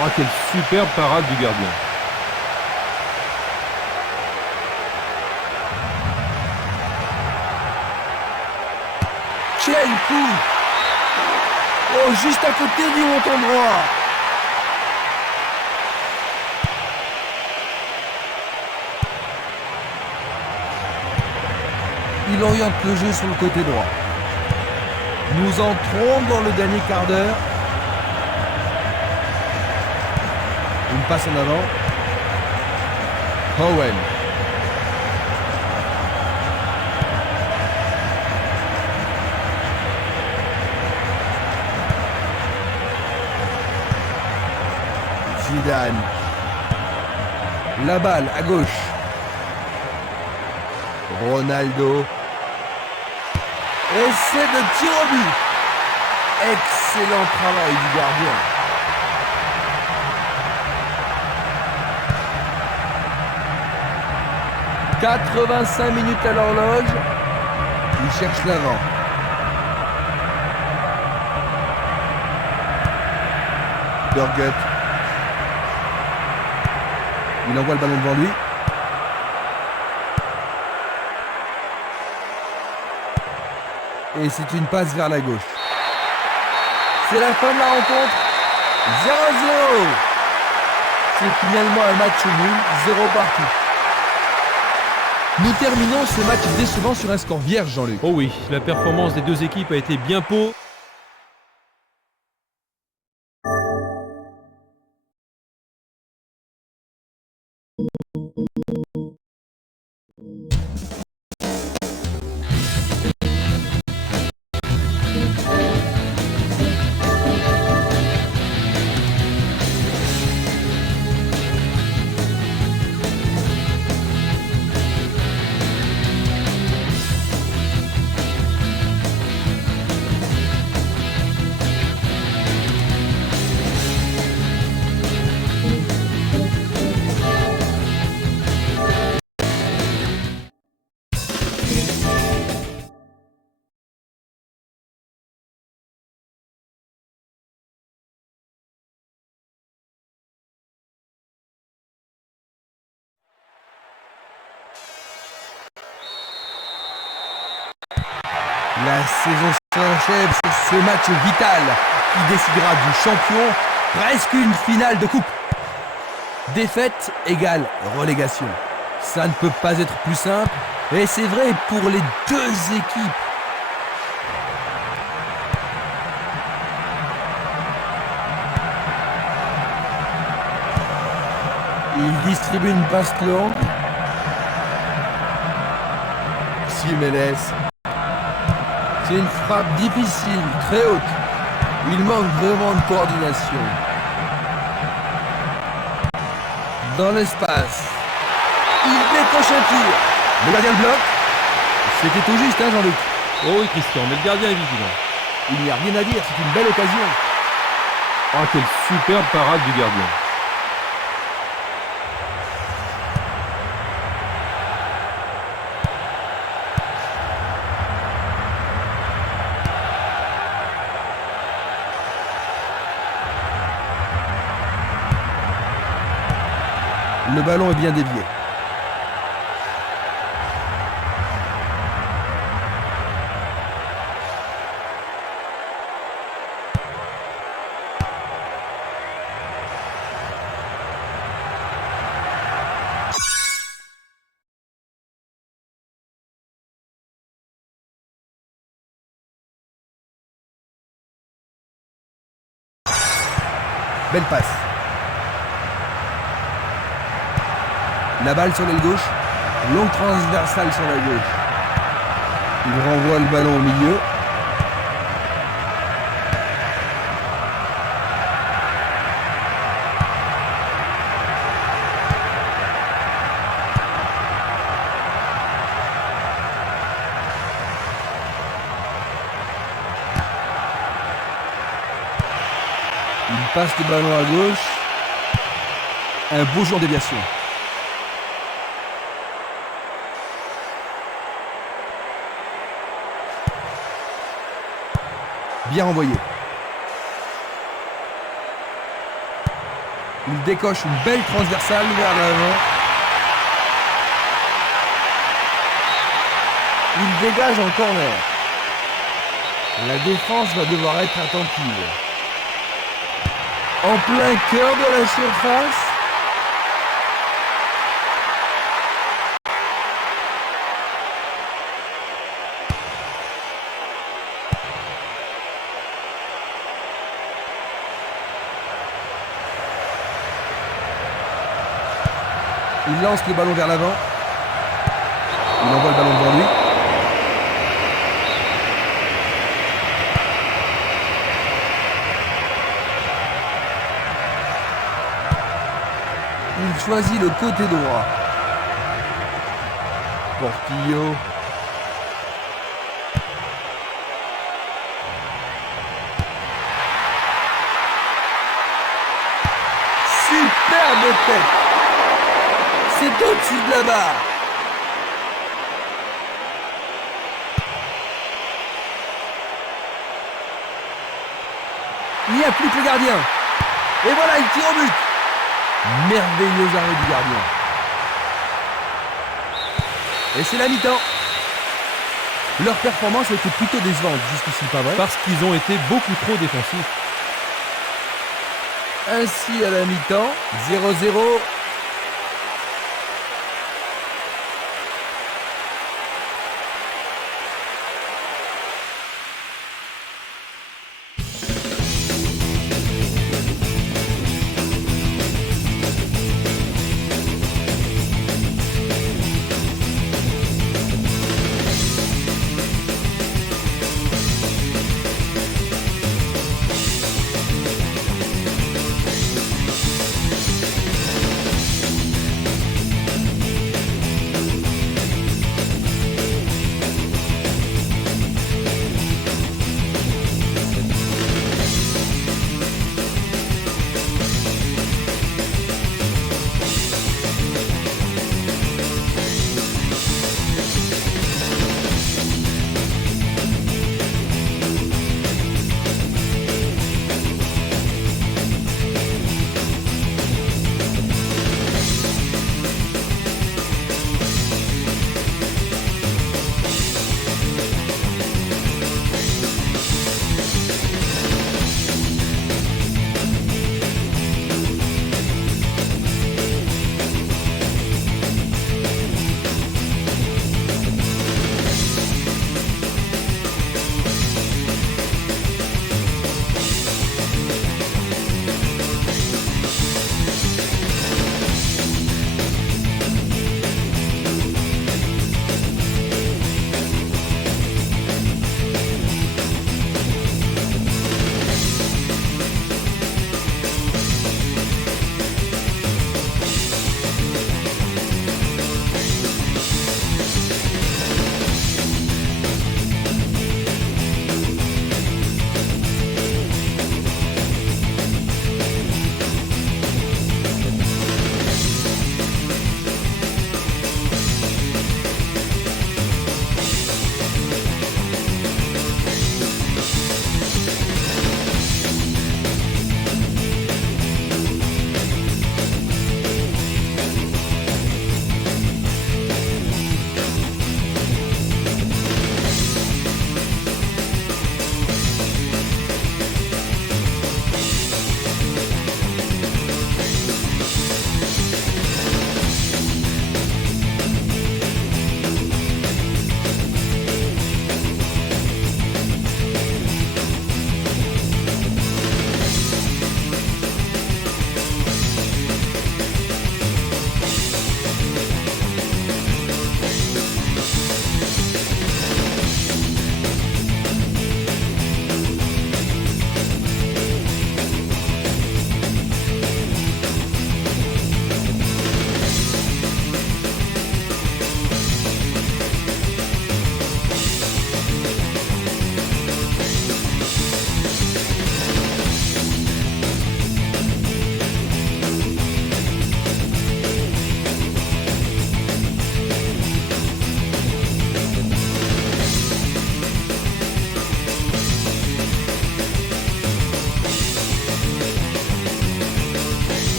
Oh, quelle superbe parade du gardien. Quel coup. Oh, juste à côté du montant droit. Il oriente le jeu sur le côté droit. Nous entrons dans le dernier quart d'heure. Une passe en avant. Owen. Zidane. La balle à gauche. Ronaldo. Essai de tir au but. Excellent travail du gardien. « 85 minutes à l'horloge. Il cherche l'avant. Burgut. Il envoie le ballon devant lui. Et c'est une passe vers la gauche. C'est la fin de la rencontre. 0-0. C'est finalement un match nul, 0 partout. Nous terminons ce match décevant sur un score vierge, Jean-Luc. Oh oui, la performance des deux équipes a été bien pauvre. La saison s'achève sur ce match vital qui décidera du champion, presque une finale de coupe. Défaite égale relégation. Ça ne peut pas être plus simple, et c'est vrai pour les deux équipes. Il distribue une passe longue. Jiménez. C'est une frappe difficile, très haute. Il manque vraiment de coordination. Dans l'espace. Il décroche un tir. Le gardien le bloque. C'était tout juste, hein, Jean-Luc? Oh oui, Christian, mais le gardien est vigilant. Il n'y a rien à dire, c'est une belle occasion. Oh, quelle superbe parade du gardien. Le ballon est bien dévié. Belle passe. La balle sur l'aile gauche. Longue transversale sur la gauche. Il renvoie le ballon au milieu. Il passe le ballon à gauche. Un beau jeu en déviation. Bien renvoyé. Il décoche une belle transversale vers l'avant. Il dégage en corner. La défense va devoir être attentive. En plein cœur de la surface. Il lance le ballon vers l'avant. Il envoie le ballon devant lui. Il choisit le côté droit. Portillo. Superbe tête. C'est au-dessus de la barre. Il n'y a plus que le gardien. Et voilà, il tire au but. Merveilleux arrêt du gardien. Et c'est la mi-temps. Leur performance a été plutôt décevante jusqu'ici, pas vrai? Parce qu'ils ont été beaucoup trop défensifs. Ainsi à la mi-temps, 0-0.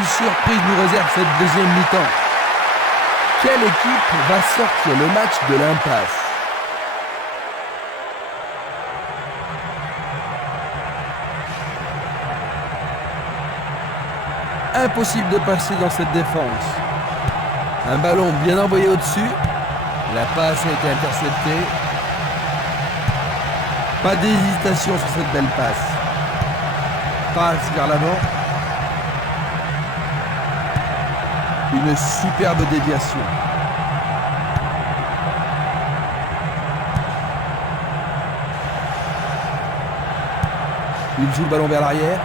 Quelle surprise nous réserve cette deuxième mi-temps? Quelle équipe va sortir le match de l'impasse? Impossible de passer dans cette défense. Un ballon bien envoyé au-dessus. La passe a été interceptée. Pas d'hésitation sur cette belle passe. Passe vers l'avant. Une superbe déviation. Il joue le ballon vers l'arrière.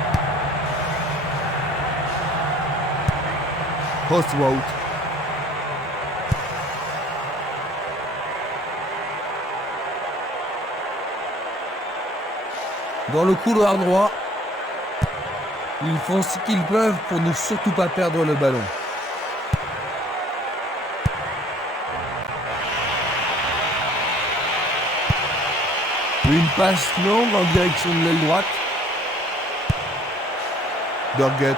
Postwout. Dans le couloir droit, ils font ce qu'ils peuvent pour ne surtout pas perdre le ballon. Une passe longue en direction de l'aile droite. Dorgut.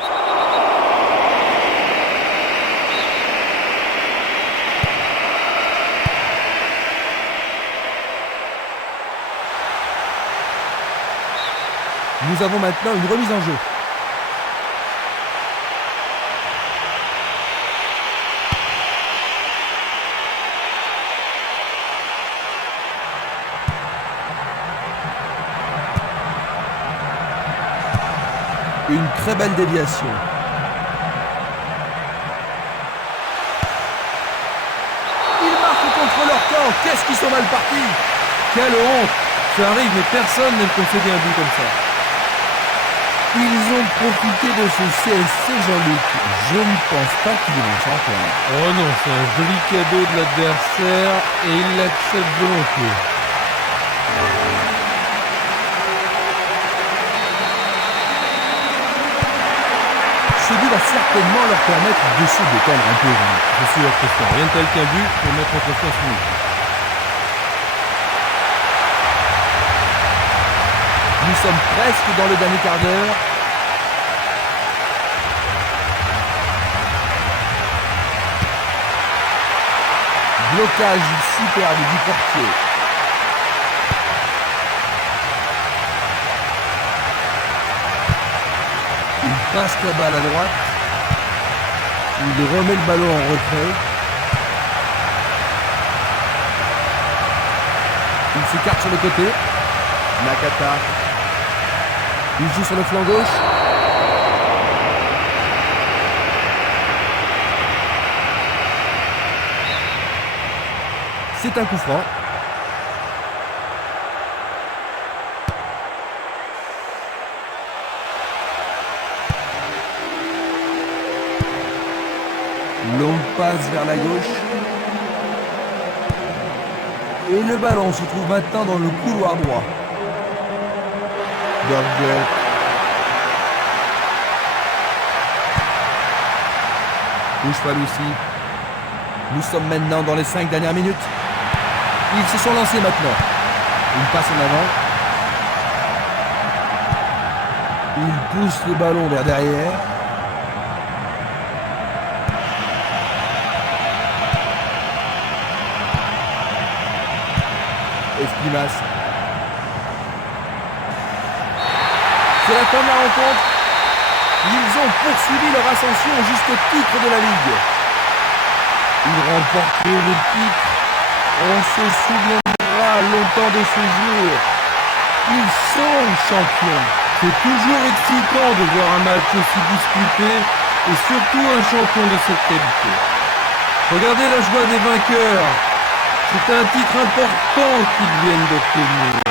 Nous avons maintenant une remise en jeu. Une très belle déviation. Ils marquent contre leur camp. Qu'est-ce qu'ils sont mal partis? Quelle honte! Ça arrive, mais personne n'aime concéder un but comme ça. Ils ont profité de ce CSC, Jean-Luc. Je ne pense pas qu'ils vont s'en prendre. Oh non, c'est un joli cadeau de l'adversaire et il l'accepte volontiers. Ce but va certainement leur permettre de se détendre un peu. Je suis leur pression. Rien de tel qu'un but pour mettre en confiance une équipe. Nous sommes presque dans le dernier quart d'heure. Blocage superbe du portier. Il passe la balle à droite. Il remet le ballon en retrait. Il s'écarte sur le côté. Nakata. Il joue sur le flanc gauche. C'est un coup franc. Longue passe vers la gauche. Et le ballon se trouve maintenant dans le couloir droit. Dorgut. Bouchfalouci. Nous sommes maintenant dans les 5 dernières minutes. Ils se sont lancés maintenant. Une passe en avant. Ils poussent le ballon vers derrière. Esquimas. C'est la fin de la rencontre. Ils ont poursuivi leur ascension jusqu'au titre de la Ligue. Ils remportent le titre. On se souviendra longtemps de ce jour. Ils sont champions. C'est toujours excitant de voir un match aussi disputé et surtout un champion de cette qualité. Regardez la joie des vainqueurs. C'est un titre important qu'ils viennent d'obtenir.